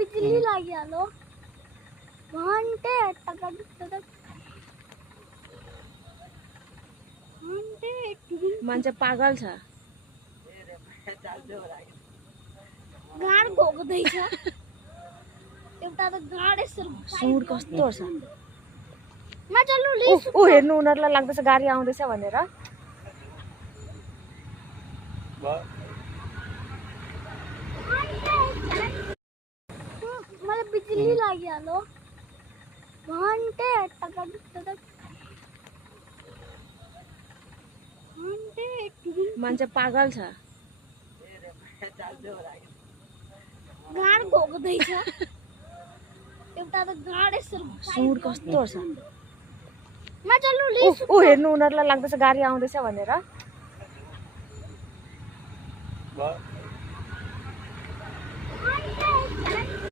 बिजुली लागिहाल्यो घन्टे टकटक टकटक घन्टे मान्छे पागल छ। गाड घोक्दैछ एउटा त गाड यसरी सुँड कस्तो छ। मा चल्नु ऊ हेर्नु उनीहरूलाई लाग्दैछ गाडी आउँदैछ भनेर। मलाई बिजुली लागिहाल्यो घन्टे टकटक टकटक घन्टे मान्छे पागल छ। गाड घोक्दैछ एउटा त गाड यसरी सुँड कस्तो छ। मा चल्नु ऊ हेर्नु उनीहरूलाई लाग्दैछ गाडी आउँदैछ भनेर।